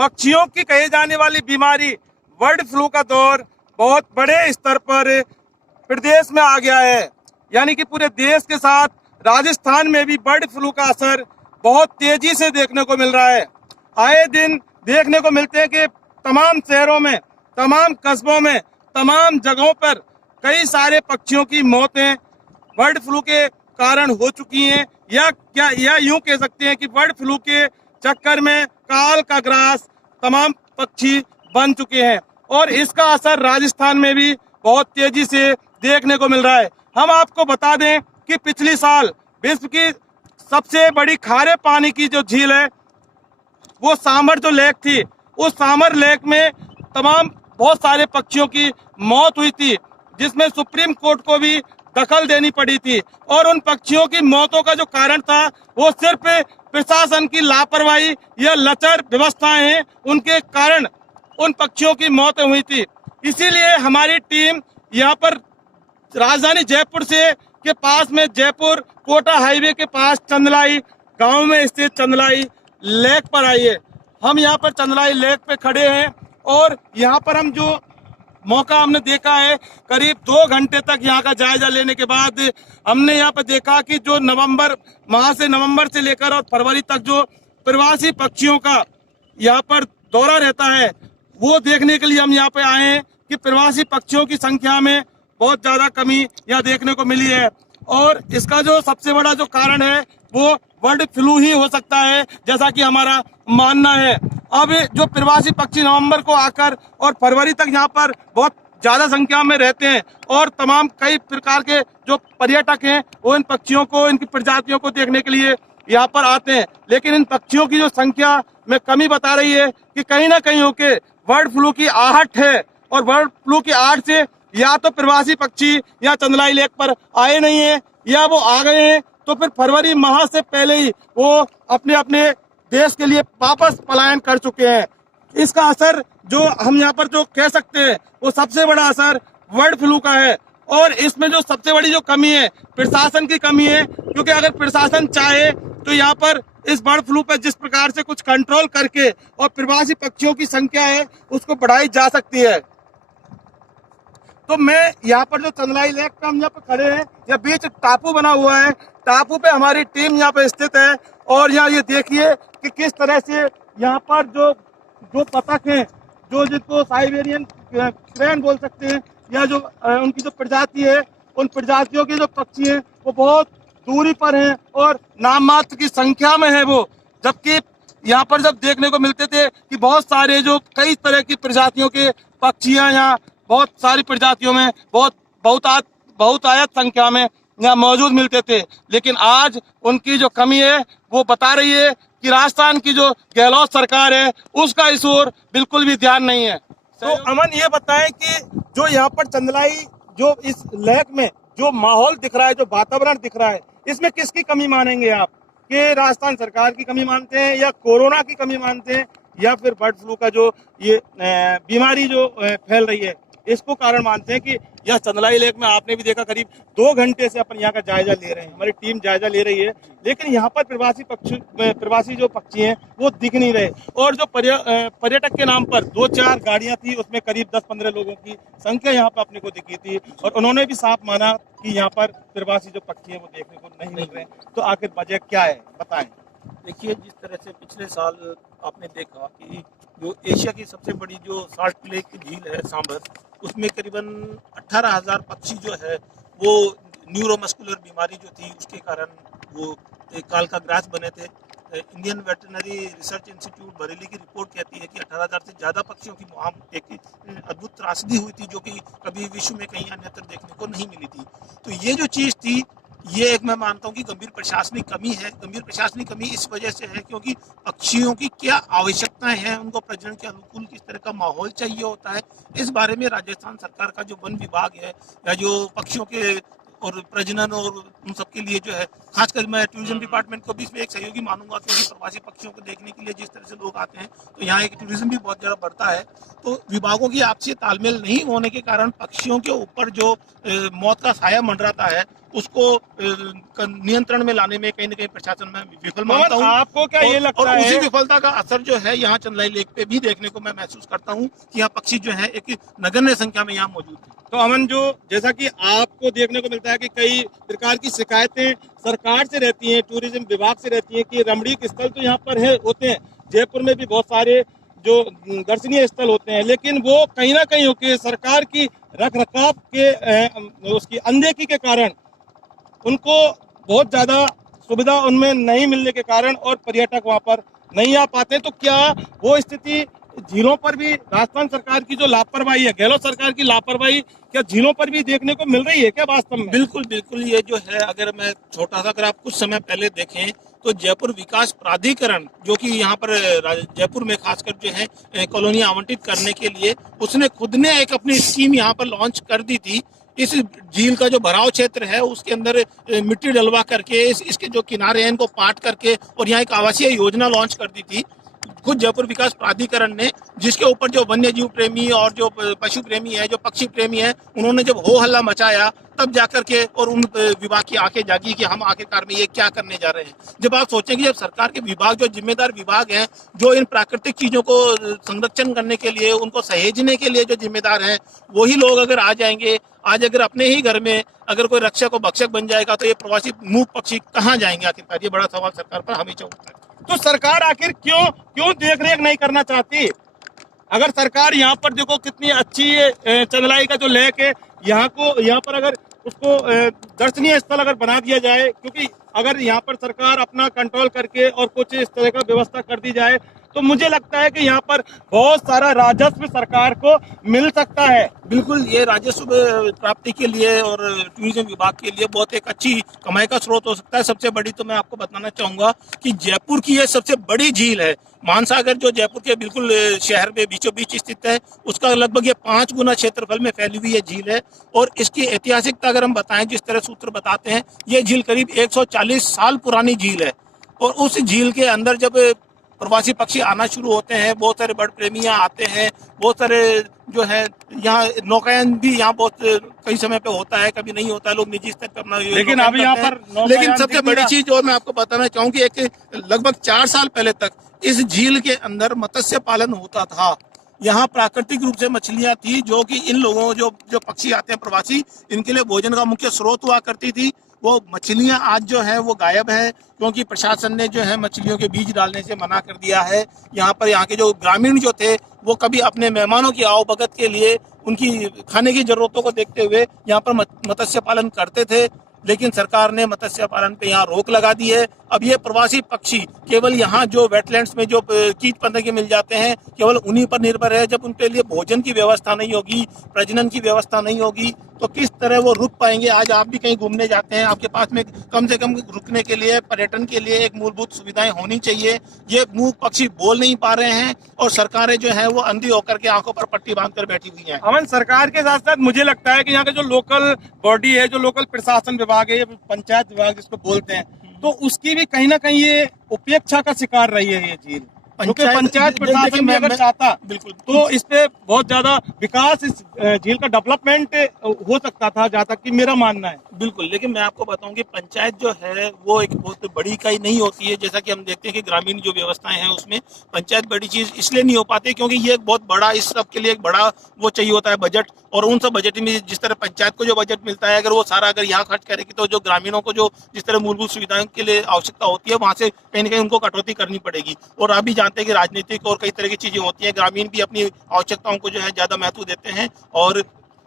पक्षियों की कही जाने वाली बीमारी बर्ड फ्लू का दौर बहुत बड़े स्तर पर प्रदेश में आ गया है। यानी कि पूरे देश के साथ राजस्थान में भी बर्ड फ्लू का असर बहुत तेजी से देखने को मिल रहा है। आए दिन देखने को मिलते हैं कि तमाम शहरों में, तमाम कस्बों में, तमाम जगहों पर कई सारे पक्षियों की मौतें बर्ड फ्लू के कारण हो चुकी हैं, या यूं कह सकते हैं कि बर्ड फ्लू के चक्कर में काल का ग्रास तमाम पक्षी बन चुके हैं और इसका असर राजस्थान में भी बहुत तेजी से देखने को मिल रहा है। हम आपको बता दें कि पिछली साल विश्व की सबसे बड़ी खारे पानी की जो झील है वो सामर जो लेक थी, उस सामर लेक में तमाम बहुत सारे पक्षियों की मौत हुई थी, जिसमें सुप्रीम कोर्ट को भी दखल देनी पड़ी थी। और उन पक्षियों की मौतों का जो कारण था वो सिर्फ प्रशासन की लापरवाही या लचर व्यवस्थाएं हैं, उनके कारण उन पक्षियों की मौत हुई थी। इसीलिए हमारी टीम यहाँ पर राजधानी जयपुर से के पास में जयपुर कोटा हाईवे के पास चंदलाई गांव में स्थित चंदलाई लेक पर आई है। हम यहाँ पर चंदलाई लेक पे खड़े हैं और यहाँ पर हम जो मौका हमने देखा है, करीब 2 घंटे तक यहाँ का जायजा लेने के बाद हमने यहाँ पर देखा कि जो नवंबर से लेकर और फरवरी तक जो प्रवासी पक्षियों का यहाँ पर दौरा रहता है, वो देखने के लिए हम यहाँ पे आए हैं कि प्रवासी पक्षियों की संख्या में बहुत ज्यादा कमी यहाँ देखने को मिली है। और इसका जो सबसे बड़ा जो कारण है वो बर्ड फ्लू ही हो सकता है, जैसा कि हमारा मानना है। अब जो प्रवासी पक्षी नवंबर को आकर और फरवरी तक यहाँ पर बहुत ज्यादा संख्या में रहते हैं और तमाम कई प्रकार के जो पर्यटक हैं वो इन पक्षियों को, इनकी प्रजातियों को देखने के लिए यहाँ पर आते हैं। लेकिन इन पक्षियों की जो संख्या में कमी बता रही है कि कहीं ना कहीं होके बर्ड फ्लू की आहट है और बर्ड फ्लू की आहट से या तो प्रवासी पक्षी या चंदलाई लेक पर आए नहीं है, या वो आ गए हैं तो फिर फरवरी माह से पहले ही वो अपने अपने देश के लिए वापस पलायन कर चुके हैं। इसका असर जो हम यहाँ पर जो कह सकते हैं वो सबसे बड़ा असर बर्ड फ्लू का है। और इसमें जो सबसे बड़ी जो कमी है प्रशासन की कमी है, क्योंकि अगर प्रशासन चाहे तो यहाँ पर इस बर्ड फ्लू पर जिस प्रकार से कुछ कंट्रोल करके और प्रवासी पक्षियों की संख्या है उसको बढ़ाई जा सकती है। तो मैं यहाँ पर जो चंदलाई लेक पे हम यहाँ पे खड़े हैं, यह बीच टापू बना हुआ है, टापू पे हमारी टीम यहाँ पे स्थित है और यहाँ ये देखिए कि किस तरह से यहाँ पर जो बतख हैं, जो जिनको साइबेरियन क्रेन बोल सकते हैं, या जो उनकी जो प्रजाति है, उन प्रजातियों के जो पक्षी हैं वो बहुत दूरी पर हैं और नाम मात्र की संख्या में है वो। जबकि यहाँ पर जब देखने को मिलते थे कि बहुत सारे जो कई तरह की प्रजातियों के पक्षियाँ यहाँ बहुत सारी प्रजातियों में बहुतायत संख्या में यहाँ मौजूद मिलते थे, लेकिन आज उनकी जो कमी है वो बता रही है कि राजस्थान की जो गहलोत सरकार है उसका इस ओर बिल्कुल भी ध्यान नहीं है। तो अमन ये बताएं कि जो यहाँ पर चंदलाई जो इस लेक में जो माहौल दिख रहा है, जो वातावरण दिख रहा है, इसमें किसकी कमी मानेंगे आप? कि राजस्थान सरकार की कमी मानते हैं, या कोरोना की कमी मानते हैं, या फिर बर्ड फ्लू का जो ये बीमारी जो फैल रही है इसको कारण मानते हैं? कि यह चंदलाई लेक में आपने भी देखा करीब 2 घंटे से अपन यहाँ का जायजा ले रहे हैं, हमारी टीम जायजा ले रही है, लेकिन यहाँ पर प्रवासी जो पक्षी हैं वो दिख नहीं रहे। और जो पर्यटक के नाम पर 2-4 गाड़ियां थी उसमें करीब 10-15 लोगों की संख्या यहाँ पर अपने को दिखी थी और उन्होंने भी साफ माना कि यहाँ पर प्रवासी जो पक्षी हैं वो देखने को नहीं मिल रहे। तो आखिर वजह क्या है, बताएं। देखिए, जिस तरह से पिछले साल आपने देखा कि जो एशिया की सबसे बड़ी जो साल्ट लेक की झील है सांभर, उसमें करीबन 18,000 पक्षी जो है वो न्यूरोमस्कुलर बीमारी जो थी उसके कारण वो काल का ग्रास बने थे। Indian veterinary research institute Bareilly की रिपोर्ट कहती है कि 18,000 से ज़्यादा पक्षियों की वहाँ एक अद्भुत त्रासदी हुई थी, जो कि कभी विश्व में कहीं अन्यत्र देखने को नहीं मिली थी। तो ये जो चीज़ थी, ये एक मैं मानता हूँ कि गंभीर प्रशासनिक कमी है। गंभीर प्रशासनिक कमी इस वजह से है क्योंकि पक्षियों की क्या आवश्यकताएं हैं, उनको प्रजनन के अनुकूल किस तरह का माहौल चाहिए होता है, इस बारे में राजस्थान सरकार का जो वन विभाग है या जो पक्षियों के और प्रजनन और उन सबके लिए जो है, खासकर मैं टूरिज्म डिपार्टमेंट को भी इसमें एक सहयोगी मानूंगा, क्योंकि प्रवासी पक्षियों को देखने के लिए जिस तरह से लोग आते हैं तो यहाँ एक टूरिज्म भी बहुत ज़्यादा बढ़ता है। तो विभागों की आपसी तालमेल नहीं होने के कारण पक्षियों के ऊपर जो मौत का साया मंडराता है उसको नियंत्रण में लाने में कहीं ना कहीं प्रशासन में विफल मानता हूँ। आपको क्या ये लगता और है? उसी विफलता का असर जो है यहाँ चंदलाई लेक पे भी देखने को मैं महसूस करता हूँ कि यहाँ पक्षी जो है एक नगण्य संख्या में यहाँ मौजूद है। तो अमन, जो जैसा कि आपको देखने को मिलता है कि कई प्रकार की शिकायतें सरकार से रहती हैं, टूरिज्म विभाग से रहती हैं कि रमणीक स्थल तो यहाँ पर है होते हैं, जयपुर में भी बहुत सारे जो दर्शनीय स्थल होते हैं, लेकिन वो कहीं ना कहीं होके सरकार की रख रखाव के उसकी अनदेखी के कारण उनको बहुत ज्यादा सुविधा उनमें नहीं मिलने के कारण और पर्यटक वहां पर नहीं आ पाते। तो क्या वो स्थिति झीलों पर भी राजस्थान सरकार की जो लापरवाही है, गहलोत सरकार की लापरवाही, क्या झीलों पर भी देखने को मिल रही है क्या वास्तव में? बिल्कुल बिल्कुल, ये जो है अगर मैं छोटा सा अगर आप कुछ समय पहले देखें तो जयपुर विकास प्राधिकरण जो कि यहाँ पर जयपुर में खासकर जो है कॉलोनी आवंटित करने के लिए उसने खुद ने एक अपनी स्कीम यहाँ पर लॉन्च कर दी थी। इस झील का जो भराव क्षेत्र है उसके अंदर मिट्टी डलवा करके इसके जो किनारे हैं इनको पाट करके और यहाँ एक आवासीय योजना लॉन्च कर दी थी खुद जयपुर विकास प्राधिकरण ने, जिसके ऊपर जो वन्य जीव प्रेमी और जो पशु प्रेमी है, जो पक्षी प्रेमी है, उन्होंने जब हो हल्ला मचाया तब जाकर के और उन विभाग की आंखें जागी कि हम आखिरकार में ये क्या करने जा रहे हैं। जब आप सोचें कि जब सरकार के विभाग जो जिम्मेदार विभाग हैं, जो इन प्राकृतिक चीजों को संरक्षण करने के लिए, उनको सहेजने के लिए जो जिम्मेदार हैं, वही लोग अगर आ जाएंगे, आज अगर अपने ही घर में अगर कोई रक्षक और भक्षक बन जाएगा तो ये प्रवासी मूक पक्षी कहाँ जाएंगे आखिरकार? ये बड़ा सवाल सरकार पर हमेशा उठता है। तो सरकार आखिर क्यों देख रेख नहीं करना चाहती? अगर सरकार यहाँ पर देखो कितनी अच्छी चंदलाई का जो लेक है, यहाँ पर अगर उसको दर्शनीय स्थल अगर बना दिया जाए, क्योंकि अगर यहाँ पर सरकार अपना कंट्रोल करके और कुछ इस तरह का व्यवस्था कर दी जाए तो मुझे लगता है कि यहाँ पर बहुत सारा राजस्व सरकार को मिल सकता है। बिल्कुल, ये राजस्व प्राप्ति के लिए और टूरिज्म विभाग के लिए बहुत एक अच्छी कमाई का स्रोत हो सकता है। सबसे बड़ी तो मैं आपको बताना चाहूंगा कि जयपुर की ये सबसे बड़ी झील है। मानसागर जो जयपुर के बिल्कुल शहर में बीचों बीच स्थित है, उसका लगभग ये 5 गुना क्षेत्रफल में फैली हुई ये झील है। और इसकी ऐतिहासिकता अगर हम बताएं, जिस तरह सूत्र बताते हैं, ये झील करीब 140 साल पुरानी झील है। और उस झील के अंदर जब प्रवासी पक्षी आना शुरू होते हैं, बहुत सारे बर्ड प्रेमी यहाँ आते हैं, बहुत सारे जो है यहाँ नौकायन भी यहाँ बहुत कई समय पे होता है, कभी नहीं होता है, लोग निजी स्तर पर अपना लेकिन अभी यहाँ पर लेकिन सबसे बड़ी चीज और मैं आपको बताना चाहूँ कि एक लगभग 4 साल पहले तक इस झील के अंदर मत्स्य पालन होता था। यहाँ प्राकृतिक रूप से मछलियां थी जो कि इन लोगों जो पक्षी आते हैं प्रवासी, इनके लिए भोजन का मुख्य स्रोत हुआ करती थी। वो मछलियां आज जो है वो गायब है, क्योंकि प्रशासन ने जो है मछलियों के बीज डालने से मना कर दिया है। यहाँ के जो ग्रामीण जो थे वो कभी अपने मेहमानों की आवभगत के लिए उनकी खाने की जरूरतों को देखते हुए यहाँ पर मत्स्य पालन करते थे, लेकिन सरकार ने मत्स्य पालन पे यहाँ रोक लगा दी है। अब ये प्रवासी पक्षी केवल यहाँ जो वेटलैंड्स में जो कीट पतंगे मिल जाते हैं, केवल उन्हीं पर निर्भर है। जब उनके लिए भोजन की व्यवस्था नहीं होगी, प्रजनन की व्यवस्था नहीं होगी, तो किस तरह वो रुक पाएंगे? आज आप भी कहीं घूमने जाते हैं, आपके पास में कम से कम रुकने के लिए, पर्यटन के लिए एक मूलभूत सुविधाएं होनी चाहिए। ये मूक पक्षी बोल नहीं पा रहे हैं और सरकारें जो है वो अंधी होकर के आंखों पर पट्टी बांधकर बैठी हुई हैं। अमन, सरकार के साथ साथ मुझे लगता है कि यहाँ का जो लोकल बॉडी है, जो लोकल प्रशासन विभाग है, ये पंचायत विभाग जिसको बोलते हैं, तो उसकी भी कहीं ना कहीं ये उपेक्षा का शिकार रही है ये झील। क्योंकि पंचायत प्रशासन भी अगर चाहता बिल्कुल तो इस पे बहुत ज्यादा विकास, इस झील का डेवलपमेंट हो सकता था, जहाँ तक कि मेरा मानना है। बिल्कुल, लेकिन मैं आपको बताऊं कि पंचायत जो है वो एक बहुत बड़ी इकाई नहीं होती है। जैसा कि हम देखते हैं कि ग्रामीण जो व्यवस्थाएं हैं उसमें पंचायत बड़ी चीज इसलिए नहीं हो पाती क्योंकि ये एक बहुत बड़ा, इस सब के लिए एक बड़ा वो चाहिए होता है बजट। और उन सब बजट में जिस तरह पंचायत को जो बजट मिलता है, अगर वो सारा अगर यहाँ खर्च करेगी तो जो ग्रामीणों को जो जिस तरह मूलभूत सुविधाओं के लिए आवश्यकता होती है, वहाँ से कहीं ना कहीं उनको कटौती करनी पड़ेगी। और आप भी जानते हैं कि राजनीतिक और कई तरह की चीजें होती हैं, ग्रामीण भी अपनी आवश्यकताओं को जो है ज्यादा महत्व देते हैं। और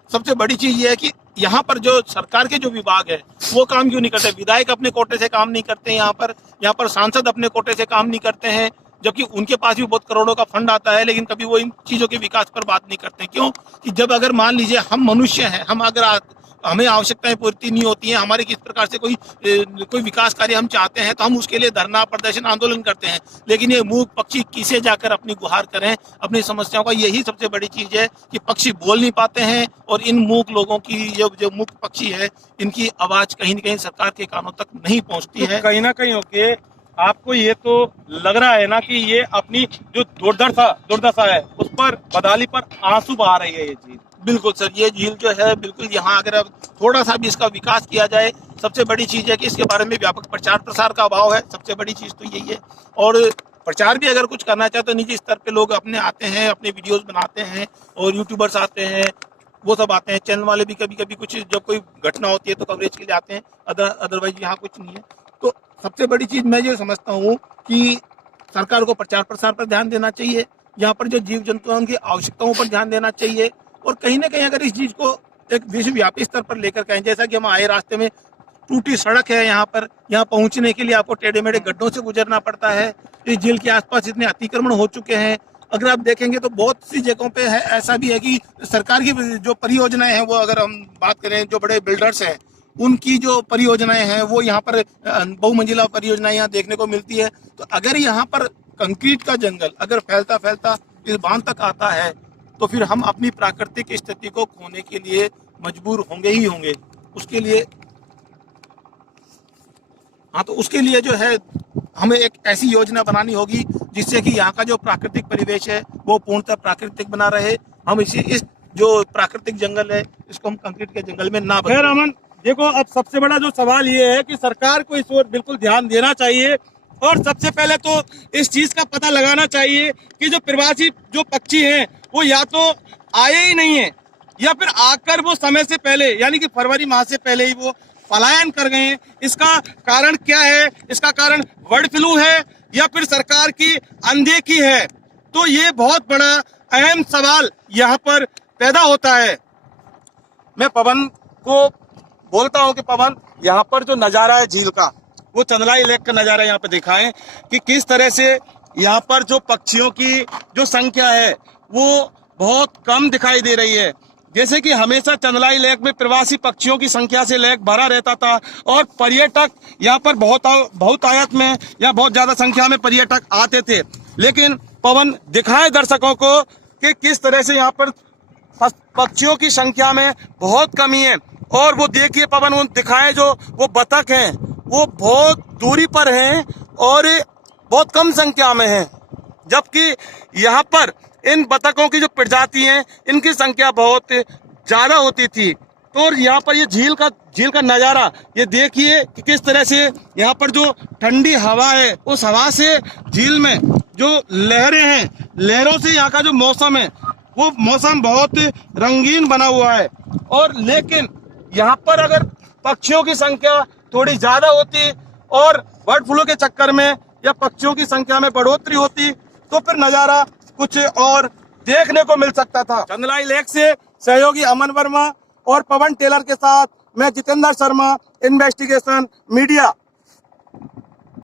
सबसे बड़ी चीज ये है कि यहाँ पर जो सरकार के जो विभाग है वो काम क्यों नहीं करते? विधायक अपने कोटे से काम नहीं करते हैं, यहाँ पर सांसद अपने कोटे से काम नहीं करते हैं, जबकि उनके पास भी बहुत करोड़ों का फंड आता है, लेकिन कभी वो इन चीजों के विकास पर बात नहीं करते। क्यों? कि जब अगर मान लीजिए हम मनुष्य हैं, हम अगर हमें आवश्यकताएं पूर्ति नहीं होती हैं, हमारे किस प्रकार से कोई विकास कार्य हम चाहते हैं, तो हम उसके लिए धरना, प्रदर्शन, आंदोलन करते हैं। लेकिन ये मूक पक्षी किसे जाकर अपनी गुहार करें अपनी समस्याओं का? यही सबसे बड़ी चीज है कि पक्षी बोल नहीं पाते हैं और इन मूक लोगों की जो मूक पक्षी है, इनकी आवाज कहीं न कहीं सरकार के कानों तक नहीं पहुंचती है। कहीं ना कहीं होके आपको ये तो लग रहा है ना कि ये अपनी जो दुर्दशा है उस पर, बदहाली पर आंसू बहा रही है ये झील। बिल्कुल सर, ये झील जो है बिल्कुल यहाँ अगर अब थोड़ा सा भी इसका विकास किया जाए, सबसे बड़ी चीज है कि इसके बारे में व्यापक प्रचार प्रसार का अभाव है। सबसे बड़ी चीज तो यही है। और प्रचार भी अगर कुछ करना चाहे तो निजी स्तर पे लोग अपने आते हैं, अपने वीडियोस बनाते हैं, और यूट्यूबर्स आते हैं, वो सब आते हैं। चैनल वाले भी कभी कभी कुछ जब कोई घटना होती है तो कवरेज के लिए आते हैं, अदरवाइज यहाँ कुछ नहीं है। तो सबसे बड़ी चीज मैं ये समझता हूँ कि सरकार को प्रचार प्रसार पर ध्यान देना चाहिए, यहाँ पर जो जीव जंतुओं की आवश्यकताओं पर ध्यान देना चाहिए, और कहीं ना कहीं अगर इस चीज को एक विश्वव्यापी स्तर पर लेकर कहें, जैसा कि हम आए रास्ते में टूटी सड़क है, यहाँ पर यहाँ पहुंचने के लिए आपको टेढ़े मेढ़े गड्ढों से गुजरना पड़ता है। इस झील के आसपास इतने अतिक्रमण हो चुके हैं। अगर आप देखेंगे तो बहुत सी जगहों पे है ऐसा भी है कि सरकार की जो परियोजनाएं हैं, वो अगर हम बात करें जो बड़े बिल्डर्स हैं उनकी जो परियोजनाएं हैं, वो यहाँ पर बहुमंजिला परियोजनाएं यहाँ देखने को मिलती है। तो अगर यहाँ पर कंक्रीट का जंगल अगर फैलता फैलता इस बांध तक आता है तो फिर हम अपनी प्राकृतिक स्थिति को खोने के लिए मजबूर होंगे ही होंगे। उसके लिए तो उसके लिए जो है हमें एक ऐसी योजना बनानी होगी जिससे कि यहाँ का जो प्राकृतिक परिवेश है वो पूर्णतः प्राकृतिक बना रहे। हम इस जो प्राकृतिक जंगल है इसको हम कंक्रीट के जंगल में ना बदलें। खैर अमन, देखो अब सबसे बड़ा जो सवाल ये है कि सरकार को इस ओर बिल्कुल ध्यान देना चाहिए, और सबसे पहले तो इस चीज का पता लगाना चाहिए कि जो प्रवासी जो पक्षी हैं वो या तो आए ही नहीं है, या फिर आकर वो समय से पहले यानी कि फरवरी माह से पहले ही वो पलायन कर गए हैं। इसका कारण क्या है? इसका कारण बर्ड फ्लू है या फिर सरकार की अनदेखी है? तो ये बहुत बड़ा अहम सवाल यहाँ पर पैदा होता है। मैं पवन को बोलता हूँ कि पवन, यहाँ पर जो नज़ारा है झील का, वो चंदलाई लेक का नज़ारा यहाँ पे दिखाएं कि किस तरह से यहाँ पर जो पक्षियों की जो संख्या है वो बहुत कम दिखाई दे रही है। जैसे कि हमेशा चंदलाई लेक में प्रवासी पक्षियों की संख्या से लेक भरा रहता था और पर्यटक यहाँ पर बहुत आयत में या बहुत ज्यादा संख्या में पर्यटक आते थे। लेकिन पवन दिखाए दर्शकों को कि किस तरह से यहाँ पर पक्षियों की संख्या में बहुत कमी है। और वो देखिए पवन, वो दिखाए जो वो बतख हैं वो बहुत दूरी पर हैं और बहुत कम संख्या में हैं, जबकि यहाँ पर इन बतखों की जो प्रजाति हैं इनकी संख्या बहुत ज्यादा होती थी। तो यहाँ पर ये झील का नज़ारा ये देखिए कि किस तरह से यहाँ पर जो ठंडी हवा है उस हवा से झील में जो लहरें हैं, लहरों से यहाँ का जो मौसम है वो मौसम बहुत रंगीन बना हुआ है। और लेकिन यहाँ पर अगर पक्षियों की संख्या थोड़ी ज्यादा होती और बर्ड फ्लू के चक्कर में या पक्षियों की संख्या में बढ़ोतरी होती तो फिर नज़ारा कुछ और देखने को मिल सकता था। चंदलाई लेक से सहयोगी अमन वर्मा और पवन टेलर के साथ मैं जितेंद्र शर्मा, इन्वेस्टिगेशन मीडिया।